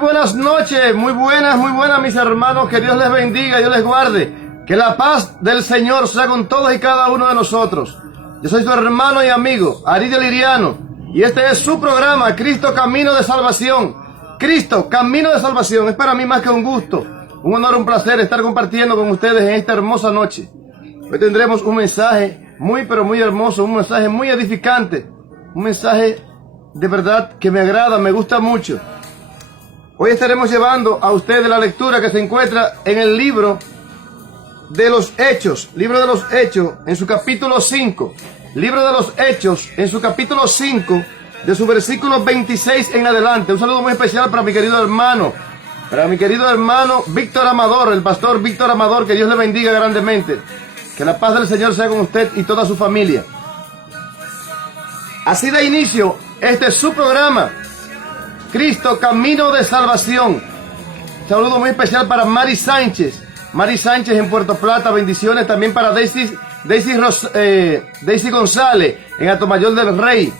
buenas noches, muy buenas mis hermanos, que Dios les bendiga, Dios les guarde, que la paz del Señor sea con todos y cada uno de nosotros. Yo soy su hermano y amigo, Aridio Liriano, y este es su programa, Cristo Camino de Salvación. Cristo Camino de Salvación, es para mí más que un gusto, un honor, un placer estar compartiendo con ustedes en esta hermosa noche. Hoy tendremos un mensaje muy pero muy hermoso, un mensaje muy edificante, un mensaje de verdad que me agrada, me gusta mucho. Hoy estaremos llevando a ustedes la lectura que se encuentra en el libro de los Hechos, en su capítulo 5, libro de los Hechos, en su capítulo 5, de su versículo 26 en adelante. Un saludo muy especial para mi querido hermano, Víctor Amador, el pastor Víctor Amador, que Dios le bendiga grandemente, que la paz del Señor sea con usted y toda su familia. Así da inicio este es su programa, Cristo Camino de Salvación. Saludo muy especial para Mari Sánchez en Puerto Plata, bendiciones también para Daisy González en Atomayor del Rey.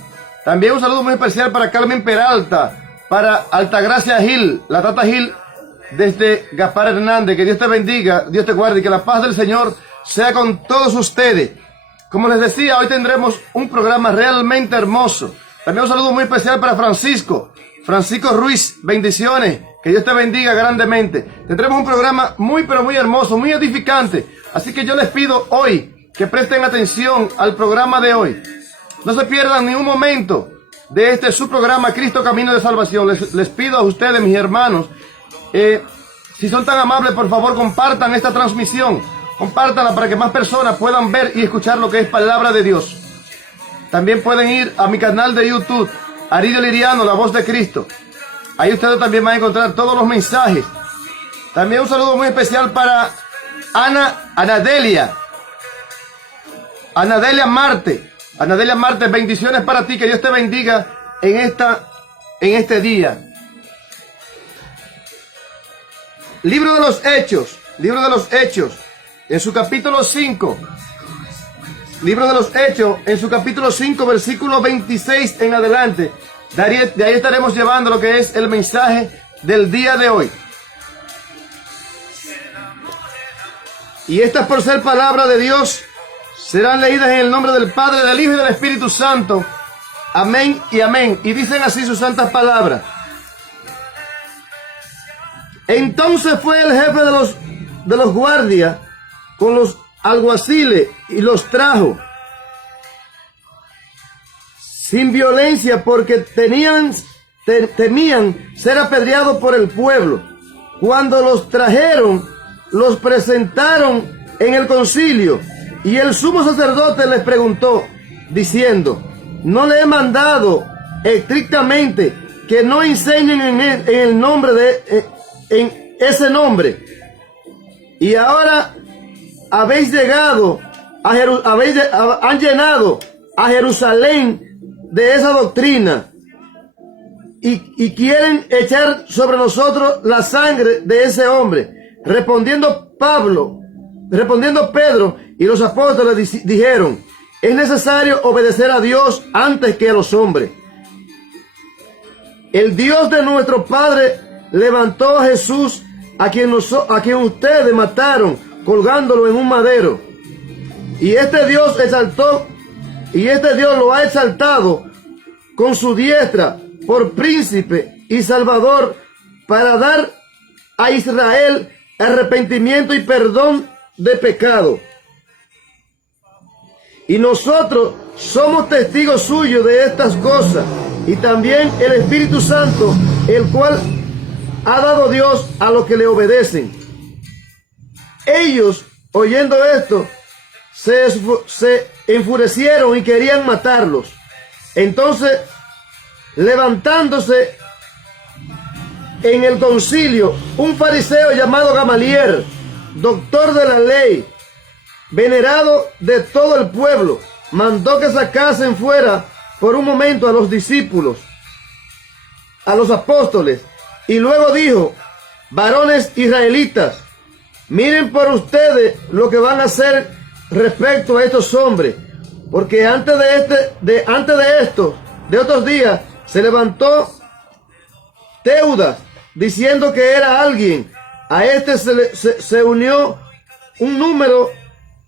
También un saludo muy especial para Carmen Peralta, para Altagracia Gil, la Tata Gil desde Gaspar Hernández. Que Dios te bendiga, Dios te guarde y que la paz del Señor sea con todos ustedes. Como les decía, hoy tendremos un programa realmente hermoso. También un saludo muy especial para Francisco Ruiz, bendiciones, que Dios te bendiga grandemente. Tendremos un programa muy pero muy hermoso, muy edificante, así que yo les pido hoy que presten atención al programa de hoy. No se pierdan ni un momento de este su programa Cristo Camino de Salvación. Les pido a ustedes, mis hermanos, si son tan amables, por favor compartan esta transmisión, compártanla para que más personas puedan ver y escuchar lo que es palabra de Dios. También pueden ir a mi canal de YouTube, Aridio Liriano, la voz de Cristo. Ahí ustedes también van a encontrar todos los mensajes. También un saludo muy especial para Anadelia Marte, bendiciones para ti, que Dios te bendiga en este día. Libro de los Hechos, en su capítulo 5. Libro de los Hechos, en su capítulo 5, versículo 26 en adelante. De ahí estaremos llevando lo que es el mensaje del día de hoy. Y estas, por ser palabra de Dios, serán leídas en el nombre del Padre, del Hijo y del Espíritu Santo. Amén y amén. Y dicen así sus santas palabras. Entonces fue el jefe de los guardias con los alguaciles y los trajo sin violencia, porque temían ser apedreados por el pueblo. Cuando los trajeron, los presentaron en el concilio, y el sumo sacerdote les preguntó, diciendo, ¿no le he mandado estrictamente que no enseñen en el nombre en ese nombre? Y ahora habéis llegado han llenado a Jerusalén de esa doctrina y quieren echar sobre nosotros la sangre de ese hombre. Respondiendo Pedro y los apóstoles dijeron, es necesario obedecer a Dios antes que a los hombres. El Dios de nuestro Padre levantó a Jesús, a quien ustedes mataron colgándolo en un madero. Y este Dios lo ha exaltado con su diestra por príncipe y salvador, para dar a Israel arrepentimiento y perdón de pecado. Y nosotros somos testigos suyos de estas cosas, y también el Espíritu Santo, el cual ha dado Dios a los que le obedecen. Ellos, oyendo esto, se enfurecieron y querían matarlos. Entonces, levantándose en el concilio, un fariseo llamado Gamaliel, doctor de la ley, venerado de todo el pueblo, mandó que sacasen fuera por un momento a los discípulos, a los apóstoles, y luego dijo, varones israelitas, miren por ustedes lo que van a hacer respecto a estos hombres, porque antes de otros días se levantó Teudas, diciendo que era alguien. A este se unió un número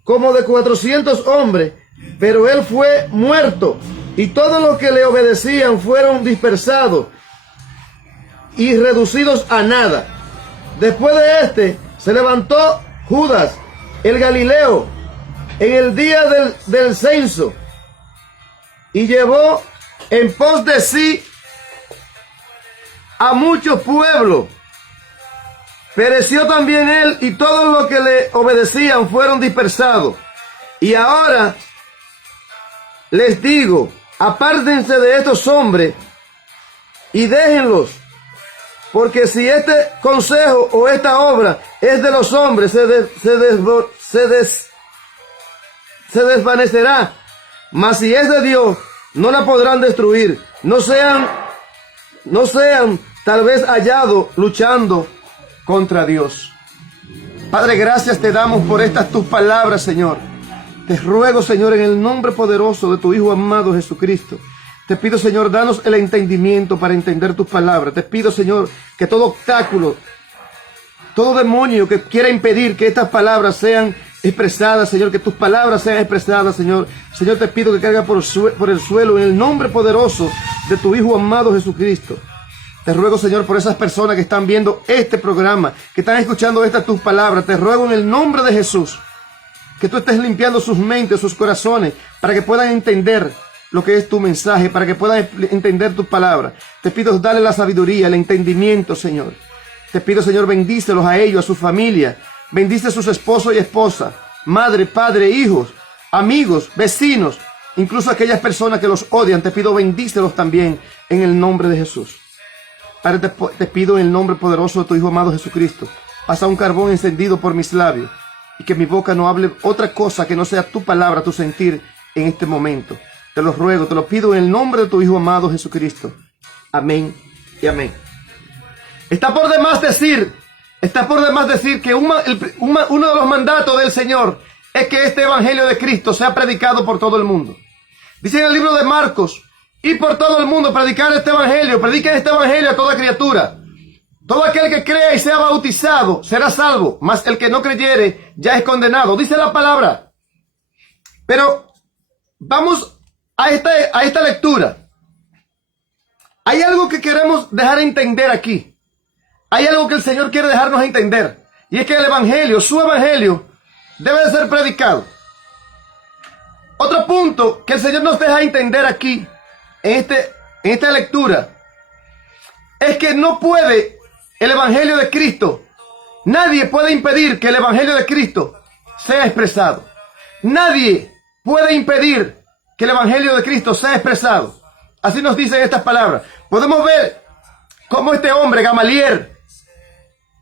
como de 400 hombres, pero él fue muerto, y todos los que le obedecían fueron dispersados y reducidos a nada. Después de este, se levantó Judas, el Galileo, en el día del censo, y llevó en pos de sí a muchos pueblos. Pereció también él, y todos los que le obedecían fueron dispersados. Y ahora les digo, apártense de estos hombres y déjenlos, porque si este consejo o esta obra es de los hombres, se desvanecerá. Mas si es de Dios, no la podrán destruir. No sean tal vez hallados luchando contra Dios. Padre, gracias te damos por estas tus palabras, Señor. Te ruego, Señor, en el nombre poderoso de tu Hijo amado Jesucristo. Te pido, Señor, danos el entendimiento para entender tus palabras. Te pido, Señor, que todo obstáculo, todo demonio que quiera impedir que estas palabras sean expresadas, Señor, que tus palabras sean expresadas, Señor. Señor, te pido que caiga por el suelo en el nombre poderoso de tu Hijo amado Jesucristo. Te ruego, Señor, por esas personas que están viendo este programa, que están escuchando estas tus palabras. Te ruego en el nombre de Jesús que tú estés limpiando sus mentes, sus corazones, para que puedan entender lo que es tu mensaje, para que puedan entender tus palabras. Te pido, dale la sabiduría, el entendimiento, Señor. Te pido, Señor, bendícelos a ellos, a su familia. Bendice a sus esposos y esposas, madre, padre, hijos, amigos, vecinos, incluso aquellas personas que los odian. Te pido, bendícelos también en el nombre de Jesús. Padre, te pido en el nombre poderoso de tu Hijo amado Jesucristo, pasa un carbón encendido por mis labios y que mi boca no hable otra cosa que no sea tu palabra, tu sentir en este momento. Te lo ruego, te lo pido en el nombre de tu Hijo amado Jesucristo. Amén y amén. Está por demás decir que uno de los mandatos del Señor es que este evangelio de Cristo sea predicado por todo el mundo. Dice en el libro de Marcos, y por todo el mundo predicar este evangelio, prediquen este evangelio a toda criatura. Todo aquel que crea y sea bautizado será salvo, mas el que no creyere ya es condenado. Dice la palabra. Pero vamos a esta lectura. Hay algo que queremos dejar entender aquí. Hay algo que el Señor quiere dejarnos entender. Y es que el evangelio, su evangelio, debe de ser predicado. Otro punto que el Señor nos deja entender aquí, en esta lectura, es que no puede el evangelio de Cristo, nadie puede impedir que el evangelio de Cristo sea expresado. Nadie puede impedir que el evangelio de Cristo sea expresado. Así nos dicen estas palabras. Podemos ver cómo este hombre, Gamaliel,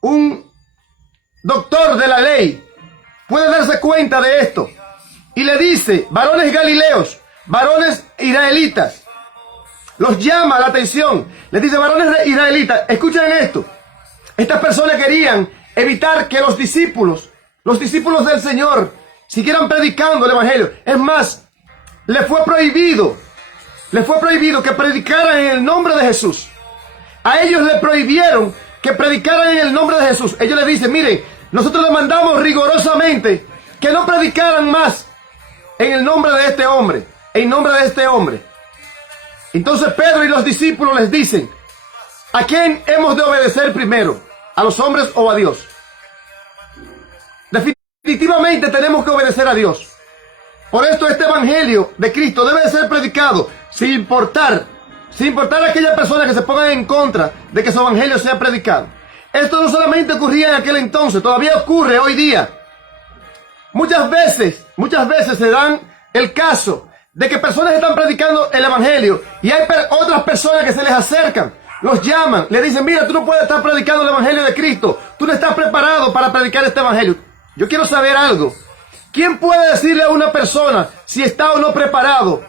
un doctor de la ley, puede darse cuenta de esto. Y le dice, varones galileos, varones israelitas, los llama la atención. Les dice, varones israelitas, escuchen esto. Estas personas querían evitar que los discípulos del Señor, siguieran predicando el evangelio. Es más, le fue prohibido que predicaran en el nombre de Jesús. A ellos le prohibieron que predicaran en el nombre de Jesús. Ellos le dicen, miren, nosotros les mandamos rigurosamente que no predicaran más en el nombre de este hombre, en nombre de este hombre. Entonces Pedro y los discípulos les dicen, ¿a quién hemos de obedecer primero? ¿A los hombres o a Dios? Definitivamente tenemos que obedecer a Dios. Por esto este evangelio de Cristo debe de ser predicado sin importar a aquellas personas que se pongan en contra de que su evangelio sea predicado. Esto no solamente ocurría en aquel entonces, todavía ocurre hoy día. Muchas veces se dan el caso de que personas están predicando el evangelio y hay otras personas que se les acercan, los llaman, le dicen, mira, tú no puedes estar predicando el evangelio de Cristo, tú no estás preparado para predicar este evangelio. Yo quiero saber algo. ¿Quién puede decirle a una persona si está o no preparado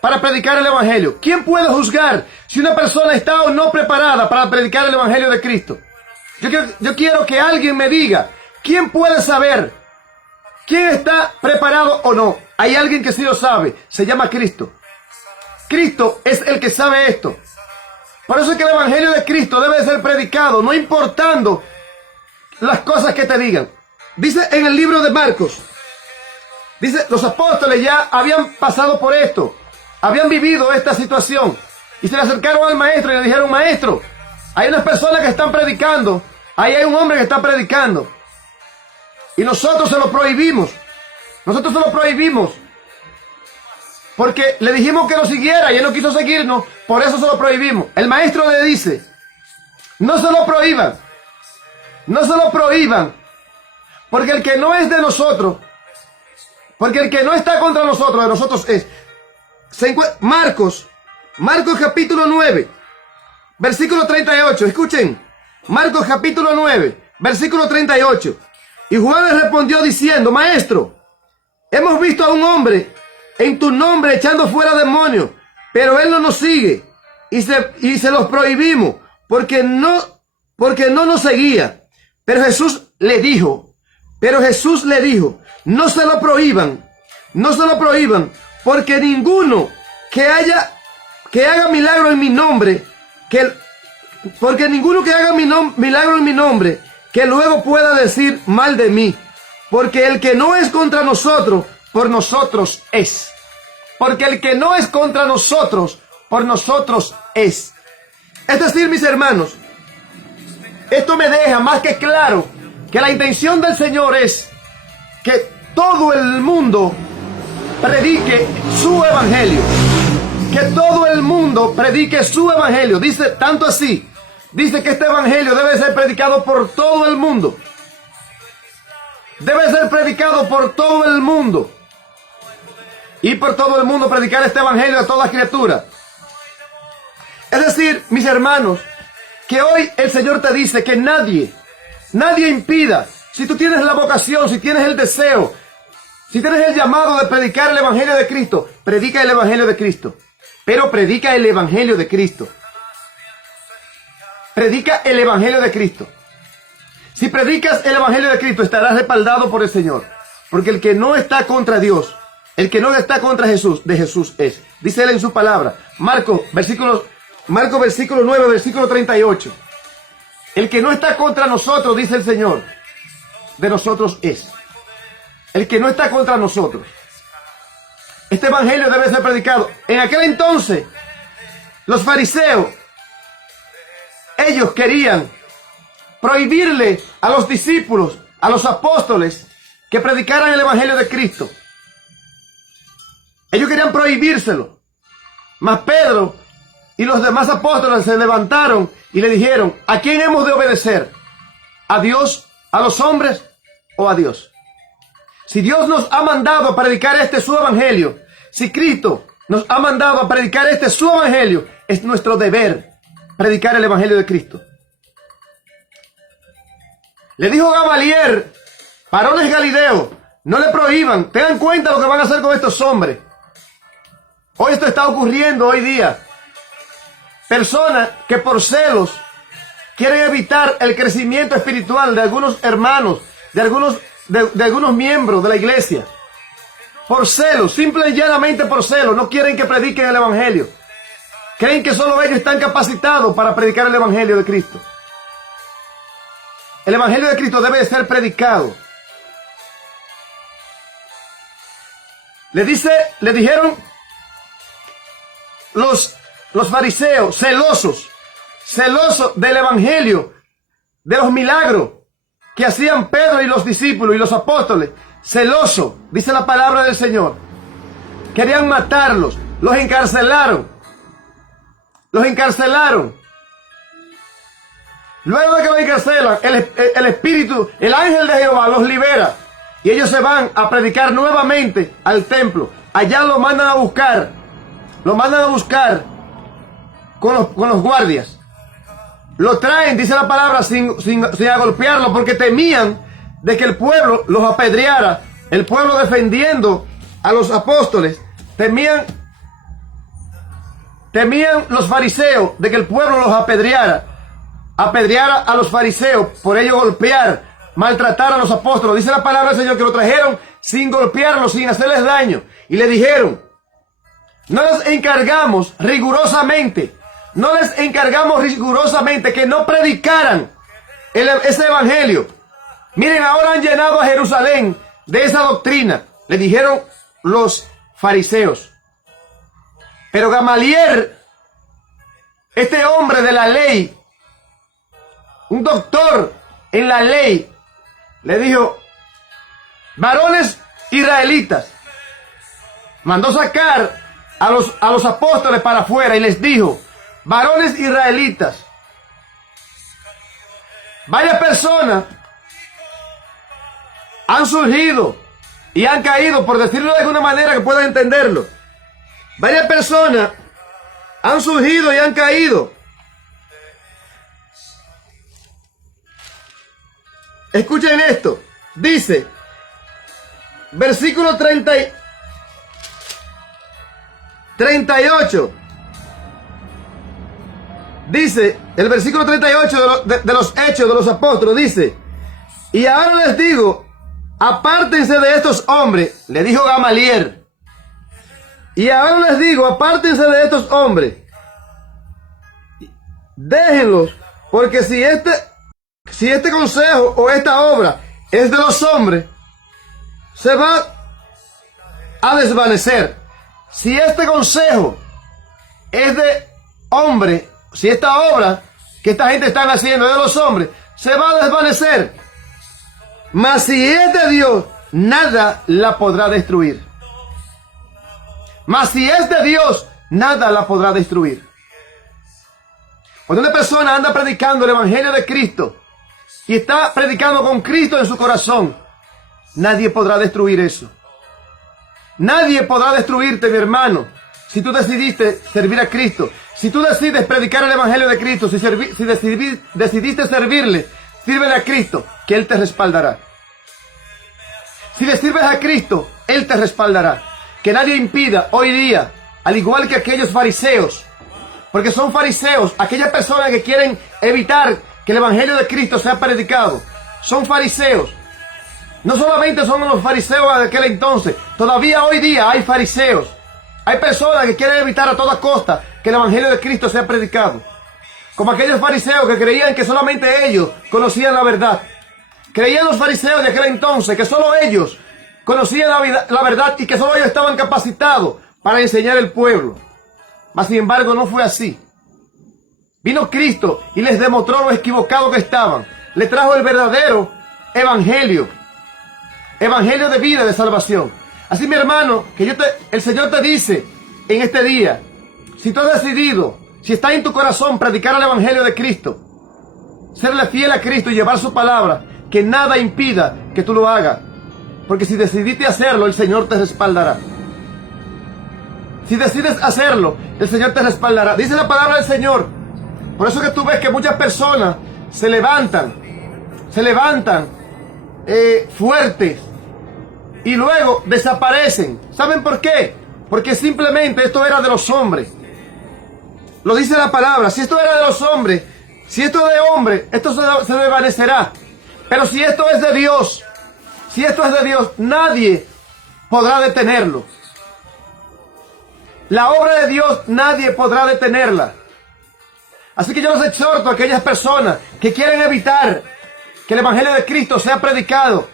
para predicar el evangelio? ¿Quién puede juzgar si una persona está o no preparada para predicar el evangelio de Cristo? Yo quiero que alguien me diga, ¿quién puede saber quién está preparado o no? Hay alguien que sí lo sabe, se llama Cristo. Cristo es el que sabe esto. Por eso es que el evangelio de Cristo debe ser predicado, no importando las cosas que te digan. Dice en el libro de Marcos, dice, los apóstoles ya habían pasado por esto, habían vivido esta situación, y se le acercaron al maestro y le dijeron: maestro, hay unas personas que están predicando, ahí hay un hombre que está predicando, y nosotros se lo prohibimos, porque le dijimos que lo siguiera y él no quiso seguirnos, por eso se lo prohibimos. El maestro le dice: no se lo prohíban, porque el que no es de nosotros, porque el que no está contra nosotros, de nosotros es. Marcos capítulo 9, versículo 38, escuchen, Marcos capítulo 9, versículo 38. Y Juan le respondió diciendo: maestro, hemos visto a un hombre en tu nombre echando fuera demonios, pero él no nos sigue, y se los prohibimos, porque no nos seguía. Pero Jesús le dijo, no se lo prohíban, porque ninguno que haga milagro en mi nombre, milagro en mi nombre, que luego pueda decir mal de mí, porque el que no es contra nosotros, por nosotros es. Porque el que no es contra nosotros, por nosotros es. Es decir, mis hermanos, esto me deja más que claro que la intención del Señor es que todo el mundo predique su evangelio. Que todo el mundo predique su evangelio. Dice tanto así, dice que este evangelio debe ser predicado por todo el mundo. Debe ser predicado por todo el mundo. Y por todo el mundo predicar este evangelio a toda criatura. Es decir, mis hermanos, que hoy el Señor te dice que nadie impida. Si tú tienes la vocación, si tienes el deseo, si tienes el llamado de predicar el evangelio de Cristo, predica el evangelio de Cristo. Pero predica el evangelio de Cristo. Predica el evangelio de Cristo. Si predicas el evangelio de Cristo, estarás respaldado por el Señor. Porque el que no está contra Dios, el que no está contra Jesús, de Jesús es. Dice él en su palabra. Marcos versículo 9, versículo 38. El que no está contra nosotros, dice el Señor, de nosotros es. El que no está contra nosotros. Este evangelio debe ser predicado. En aquel entonces, los fariseos, ellos querían prohibirle a los discípulos, a los apóstoles, que predicaran el evangelio de Cristo. Ellos querían prohibírselo. Mas Pedro y los demás apóstoles se levantaron y le dijeron: ¿a quién hemos de obedecer? ¿A Dios, a los hombres o a Dios? Si Dios nos ha mandado a predicar este su evangelio, si Cristo nos ha mandado a predicar este su evangelio, es nuestro deber predicar el evangelio de Cristo. Le dijo Gamaliel: varones Galileos, no le prohíban, tengan cuenta lo que van a hacer con estos hombres. Hoy esto está ocurriendo hoy día. Personas que por celos quieren evitar el crecimiento espiritual de algunos hermanos, de algunos miembros de la iglesia. Por celos, simple y llanamente por celos, no quieren que prediquen el evangelio. Creen que solo ellos están capacitados para predicar el evangelio de Cristo. El evangelio de Cristo debe de ser predicado. Le dijeron los fariseos, celosos del evangelio, de los milagros que hacían Pedro y los discípulos y los apóstoles, celosos, dice la palabra del Señor. Querían matarlos, los encarcelaron. Luego de que los encarcelan, el espíritu, el ángel de Jehová los libera. Y ellos se van a predicar nuevamente al templo. Allá lo mandan a buscar. Con los guardias. Lo traen, dice la palabra, sin agolpearlo, porque temían de que el pueblo los apedreara. El pueblo defendiendo a los apóstoles. Temían los fariseos de que el pueblo los apedreara a los fariseos, por ello golpear, maltratar a los apóstoles. Dice la palabra del Señor que lo trajeron sin golpearlos, sin hacerles daño. Y le dijeron: no nos encargamos rigurosamente no les encargamos rigurosamente que no predicaran ese evangelio. Miren, ahora han llenado a Jerusalén de esa doctrina, le dijeron los fariseos. Pero Gamaliel, este hombre de la ley, un doctor en la ley, le dijo: varones israelitas. Mandó sacar a los apóstoles para afuera y les dijo: varones israelitas, varias personas han surgido y han caído, por decirlo de alguna manera que puedan entenderlo. Varias personas han surgido y han caído. Escuchen esto. Dice, versículo 38. Dice, el versículo 38 de los Hechos de los Apóstoles, dice: y ahora les digo, apártense de estos hombres, le dijo Gamaliel. Y ahora les digo, apártense de estos hombres. Déjenlos, porque si este consejo o esta obra es de los hombres, se va a desvanecer. Si este consejo es de hombre, si esta obra que esta gente está haciendo es de los hombres, se va a desvanecer. Mas si es de Dios, nada la podrá destruir. Mas si es de Dios, nada la podrá destruir. Cuando una persona anda predicando el evangelio de Cristo y está predicando con Cristo en su corazón, nadie podrá destruir eso. Nadie podrá destruirte, mi hermano, si tú decidiste servir a Cristo. Si tú decides predicar el evangelio de Cristo, si decidiste servirle, sírvele a Cristo, que Él te respaldará. Si le sirves a Cristo, Él te respaldará. Que nadie impida hoy día, al igual que aquellos fariseos, porque son fariseos, aquellas personas que quieren evitar que el evangelio de Cristo sea predicado, son fariseos. No solamente son los fariseos de aquel entonces, todavía hoy día hay fariseos. Hay personas que quieren evitar a toda costa que el evangelio de Cristo sea predicado. Como aquellos fariseos que creían que solamente ellos conocían la verdad. Creían los fariseos de aquel entonces que solo ellos conocían la verdad y que solo ellos estaban capacitados para enseñar al pueblo. Mas sin embargo no fue así. Vino Cristo y les demostró lo equivocados que estaban. Les trajo el verdadero evangelio. Evangelio de vida, de salvación. Así, mi hermano, que el Señor te dice en este día, si tú has decidido, si está en tu corazón predicar el evangelio de Cristo, serle fiel a Cristo y llevar su palabra, que nada impida que tú lo hagas. Porque si decidiste hacerlo, el Señor te respaldará. Si decides hacerlo, el Señor te respaldará. Dice la palabra del Señor. Por eso que tú ves que muchas personas se levantan fuertes y luego desaparecen. ¿Saben por qué? Porque simplemente esto era de los hombres. Lo dice la palabra. Si esto era de los hombres, si esto es de hombre, esto se desvanecerá. Pero si esto es de Dios, nadie podrá detenerlo. La obra de Dios nadie podrá detenerla. Así que yo los exhorto a aquellas personas que quieren evitar que el evangelio de Cristo sea predicado.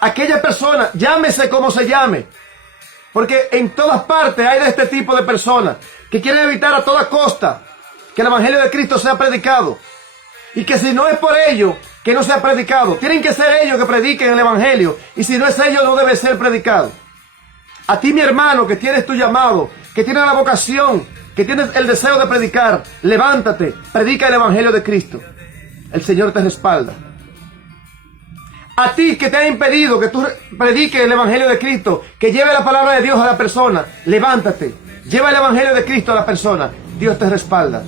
Aquellas personas, llámese como se llame, porque en todas partes hay de este tipo de personas que quieren evitar a toda costa que el evangelio de Cristo sea predicado. Y que si no es por ello que no sea predicado, tienen que ser ellos que prediquen el evangelio. Y si no es ellos, no debe ser predicado. A ti, mi hermano, que tienes tu llamado, que tienes la vocación, que tienes el deseo de predicar, levántate, predica el evangelio de Cristo. El Señor te respalda. A ti que te ha impedido que tú prediques el evangelio de Cristo, que lleve la palabra de Dios a la persona, levántate, lleva el evangelio de Cristo a la persona. Dios te respalda.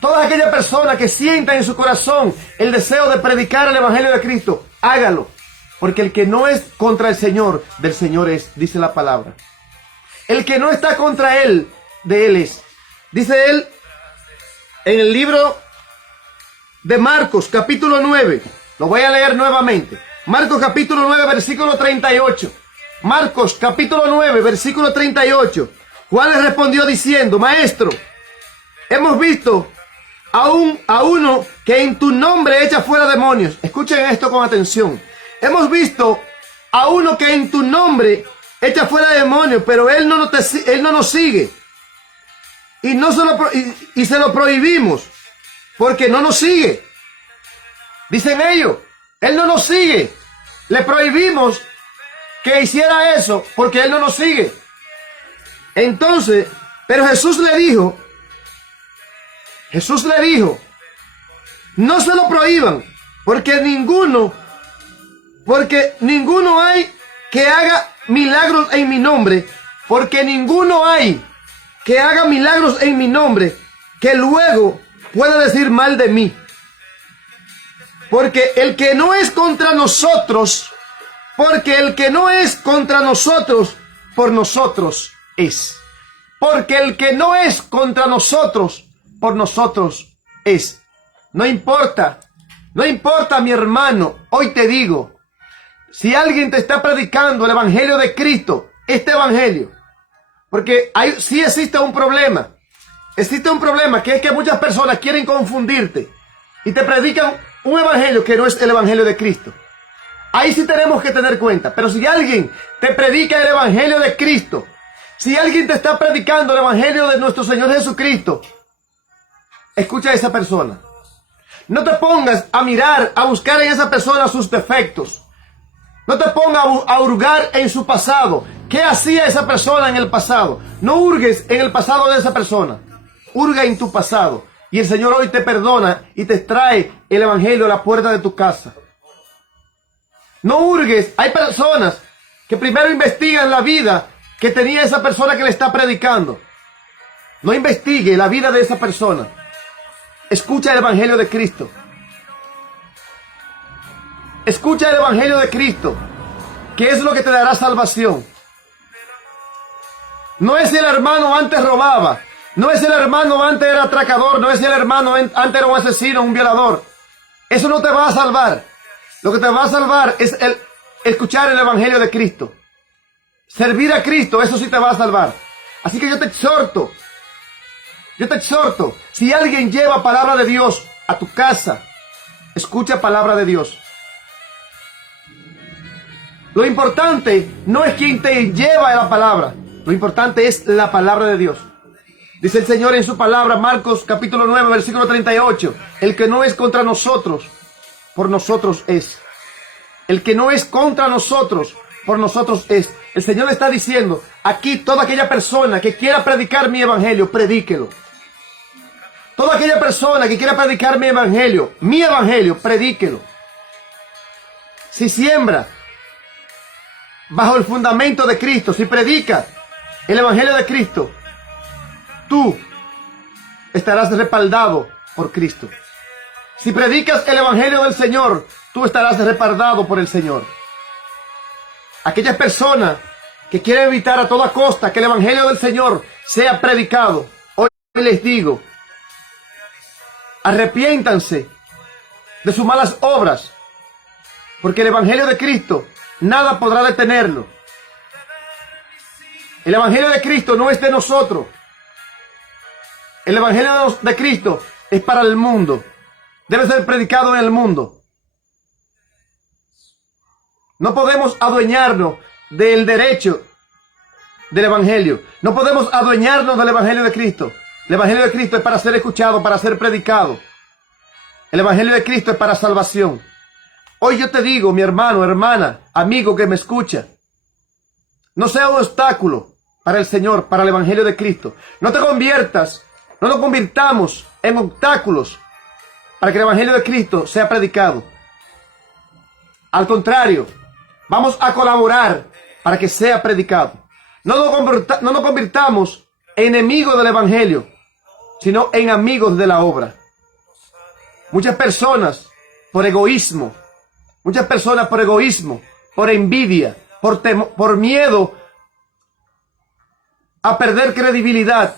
Todas aquellas personas que sientan en su corazón el deseo de predicar el evangelio de Cristo, hágalo. Porque el que no es contra el Señor, del Señor es, dice la palabra. El que no está contra Él, de Él es. Dice Él en el libro de Marcos, capítulo 9. Lo voy a leer nuevamente. Marcos, capítulo 9, versículo 38. Marcos, capítulo 9, versículo 38. Juan les respondió diciendo: Maestro, hemos visto a uno que en tu nombre echa fuera demonios. Escuchen esto con atención. Hemos visto a uno que en tu nombre echa fuera demonios, pero él no nos sigue. Y se lo prohibimos, porque no nos sigue. Dicen ellos, él no nos sigue. Le prohibimos que hiciera eso, porque él no nos sigue. Entonces, pero Jesús le dijo, no se lo prohíban, porque ninguno hay que haga milagros en mi nombre, porque ninguno hay que haga milagros en mi nombre, que luego pueda decir mal de mí. Porque el que no es contra nosotros, por nosotros es. Porque el que no es contra nosotros, por nosotros es. No importa, mi hermano, hoy te digo, si alguien te está predicando el evangelio de Cristo, este evangelio, porque sí existe un problema. Existe un problema, que es que muchas personas quieren confundirte y te predican un evangelio que no es el evangelio de Cristo. Ahí sí tenemos que tener cuenta. Pero si alguien te predica el evangelio de Cristo, si alguien te está predicando el evangelio de nuestro Señor Jesucristo, escucha a esa persona. No te pongas a mirar, a buscar en esa persona sus defectos. No te pongas a hurgar en su pasado. ¿Qué hacía esa persona en el pasado? No hurgues en el pasado de esa persona. Hurga en tu pasado. Y el Señor hoy te perdona y te trae el evangelio a la puerta de tu casa. No hurgues. Hay personas que primero investigan la vida que tenía esa persona que le está predicando. No investigue la vida de esa persona. Escucha el evangelio de Cristo. Escucha el evangelio de Cristo, que es lo que te dará salvación. No es si el hermano antes robaba, no es si el hermano antes era atracador, no es si el hermano antes era un asesino, un violador. Eso no te va a salvar. Lo que te va a salvar es escuchar el evangelio de Cristo. Servir a Cristo, eso sí te va a salvar. Así que yo te exhorto, si alguien lleva palabra de Dios a tu casa, escucha palabra de Dios. Lo importante no es quien te lleva a la palabra, lo importante es la palabra de Dios. Dice el Señor en su palabra, Marcos capítulo 9, versículo 38, el que no es contra nosotros, por nosotros es. El que no es contra nosotros, por nosotros es. El Señor está diciendo, aquí toda aquella persona que quiera predicar mi evangelio, predíquelo. Toda aquella persona que quiera predicar mi evangelio, predíquelo. Si siembra bajo el fundamento de Cristo, si predica el evangelio de Cristo, tú estarás respaldado por Cristo. Si predicas el evangelio del Señor, tú estarás respaldado por el Señor. Aquellas personas que quieren evitar a toda costa que el evangelio del Señor sea predicado, hoy les digo, arrepiéntanse de sus malas obras, porque el evangelio de Cristo nada podrá detenerlo. El evangelio de Cristo no es de nosotros. El evangelio de Cristo es para el mundo. Debe ser predicado en el mundo. No podemos adueñarnos del derecho del evangelio. No podemos adueñarnos del evangelio de Cristo. El evangelio de Cristo es para ser escuchado, para ser predicado. El evangelio de Cristo es para salvación. Hoy yo te digo, mi hermano, hermana, amigo que me escucha, no sea un obstáculo para el Señor, para el evangelio de Cristo. No te conviertas, no nos convirtamos en obstáculos para que el evangelio de Cristo sea predicado. Al contrario, vamos a colaborar para que sea predicado. No nos convirtamos en enemigos del evangelio, sino en amigos de la obra. Muchas personas por egoísmo, por envidia, por miedo a perder credibilidad,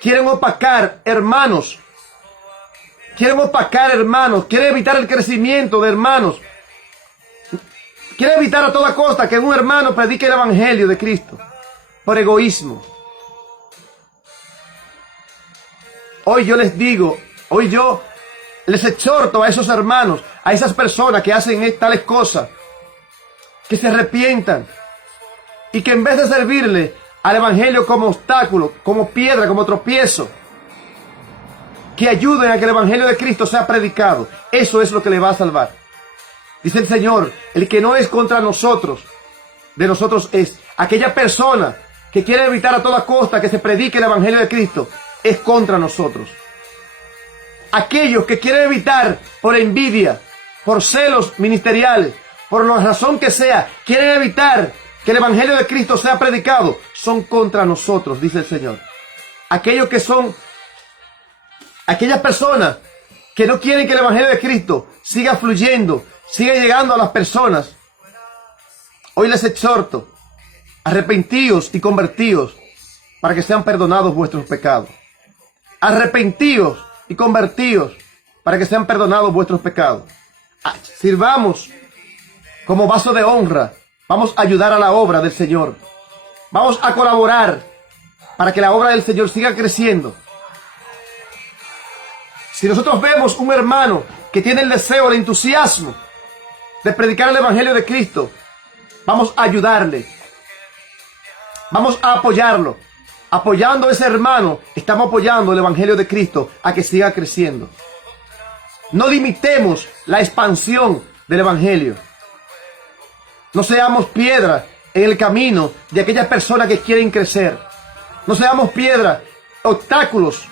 quieren opacar hermanos, quieren evitar el crecimiento de hermanos, quieren evitar a toda costa que un hermano predique el evangelio de Cristo. por egoísmo. Hoy yo les digo, hoy yo les exhorto a esos hermanos, a esas personas que hacen tales cosas, que se arrepientan y que en vez de servirle al evangelio como obstáculo, como piedra, como tropiezo, que ayuden a que el evangelio de Cristo sea predicado. Eso es lo que le va a salvar. Dice el Señor, el que no es contra nosotros, de nosotros es. Aquella persona que quiere evitar a toda costa que se predique el evangelio de Cristo, es contra nosotros. Aquellos que quieren evitar por envidia, por celos ministeriales, por la razón que sea, quieren evitar que el evangelio de Cristo sea predicado, son contra nosotros, dice el Señor. Aquellos que son, aquellas personas que no quieren que el evangelio de Cristo siga fluyendo, siga llegando a las personas, hoy les exhorto, arrepentíos y convertíos para que sean perdonados vuestros pecados. Arrepentíos y convertíos para que sean perdonados vuestros pecados. Sirvamos como vaso de honra. Vamos a ayudar a la obra del Señor. Vamos a colaborar para que la obra del Señor siga creciendo. Si nosotros vemos un hermano que tiene el deseo, el entusiasmo de predicar el evangelio de Cristo, vamos a ayudarle. Vamos a apoyarlo. Apoyando a ese hermano, estamos apoyando el evangelio de Cristo a que siga creciendo. No limitemos la expansión del evangelio. No seamos piedra en el camino de aquellas personas que quieren crecer. No seamos piedra, obstáculos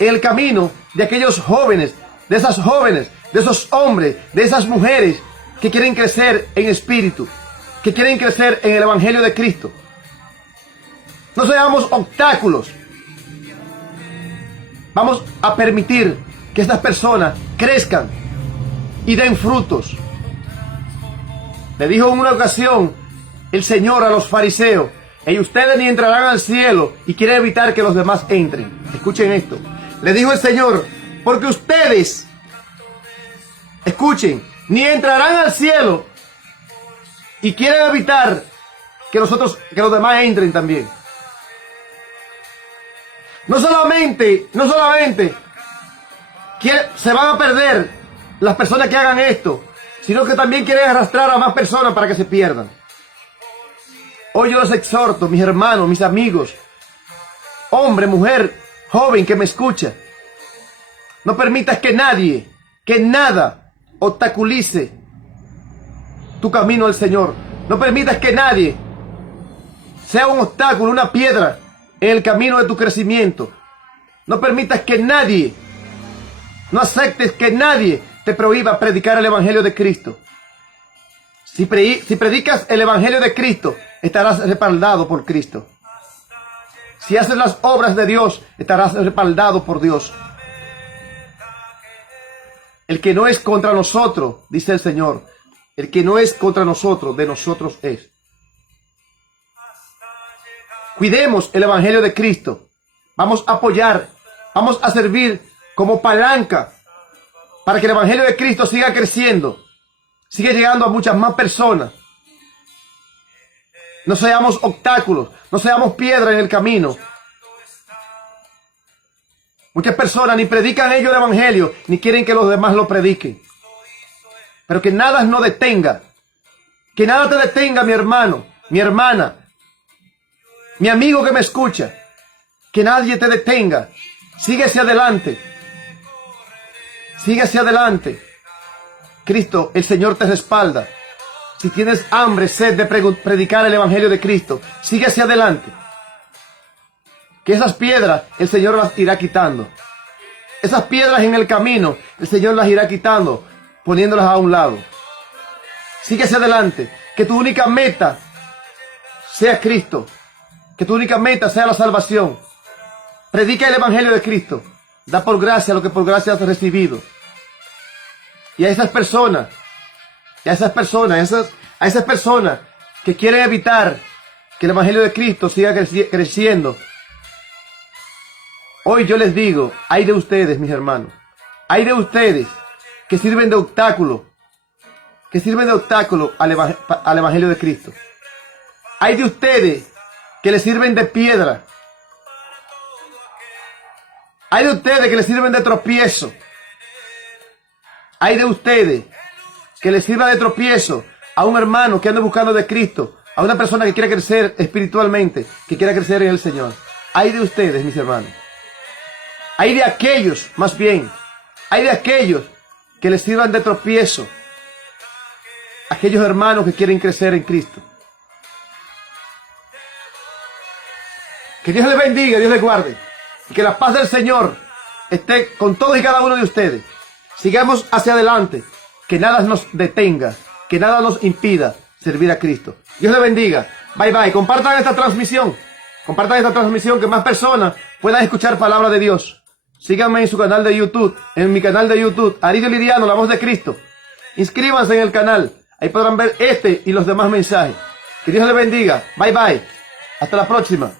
en el camino de aquellos jóvenes, de esas jóvenes, de esos hombres, de esas mujeres que quieren crecer en espíritu, que quieren crecer en el evangelio de Cristo. No seamos obstáculos. Vamos a permitir que estas personas crezcan y den frutos. Le dijo en una ocasión el Señor a los fariseos: y ustedes ni entrarán al cielo, y quiere evitar que los demás entren. Escuchen esto. Le dijo el Señor, porque ustedes, escuchen, ni entrarán al cielo y quieren evitar que los demás entren también. No solamente se van a perder las personas que hagan esto, sino que también quieren arrastrar a más personas para que se pierdan. Hoy yo los exhorto, mis hermanos, mis amigos, hombre, mujer, joven que me escucha, no permitas que nadie, que nada obstaculice tu camino al Señor. No permitas que nadie sea un obstáculo, una piedra en el camino de tu crecimiento. No permitas que nadie, no aceptes que nadie te prohíba predicar el evangelio de Cristo. Si predicas el evangelio de Cristo, estarás respaldado por Cristo. Si haces las obras de Dios, estarás respaldado por Dios. El que no es contra nosotros, dice el Señor, el que no es contra nosotros, de nosotros es. Cuidemos el evangelio de Cristo. Vamos a apoyar, vamos a servir como palanca para que el evangelio de Cristo siga creciendo, siga llegando a muchas más personas. No seamos obstáculos, no seamos piedra en el camino. Muchas personas ni predican ellos el evangelio, ni quieren que los demás lo prediquen. Pero que nada nos detenga. Que nada te detenga, mi hermano, mi hermana, mi amigo que me escucha. Que nadie te detenga. Sigue hacia adelante. Sigue hacia adelante. Cristo, el Señor te respalda. Si tienes hambre, sed de predicar el evangelio de Cristo, sigue hacia adelante. Que esas piedras el Señor las irá quitando. Esas piedras en el camino el Señor las irá quitando, poniéndolas a un lado. Sigue hacia adelante. Que tu única meta sea Cristo. Que tu única meta sea la salvación. Predica el evangelio de Cristo. Da por gracia lo que por gracia has recibido. Y a esas personas que quieren evitar que el evangelio de Cristo siga creciendo, hoy yo les digo, hay de ustedes, mis hermanos, hay de ustedes que sirven de obstáculo, al evangelio de Cristo. Hay de ustedes que le sirven de piedra. Hay de ustedes que le sirven de tropiezo. Hay de ustedes que le sirva de tropiezo a un hermano que anda buscando de Cristo, a una persona que quiera crecer espiritualmente, que quiera crecer en el Señor. Hay de ustedes, mis hermanos. Hay de aquellos, más bien, hay de aquellos que les sirvan de tropiezo. Aquellos hermanos que quieren crecer en Cristo. Que Dios les bendiga, Dios les guarde. Y que la paz del Señor esté con todos y cada uno de ustedes. Sigamos hacia adelante. Que nada nos detenga, que nada nos impida servir a Cristo. Dios les bendiga. Bye bye. Compartan esta transmisión. Compartan esta transmisión, que más personas puedan escuchar palabra de Dios. Síganme en su canal de YouTube, en mi canal de YouTube, Aridio Liriano, la voz de Cristo. Inscríbanse en el canal. Ahí podrán ver este y los demás mensajes. Que Dios les bendiga. Bye bye. Hasta la próxima.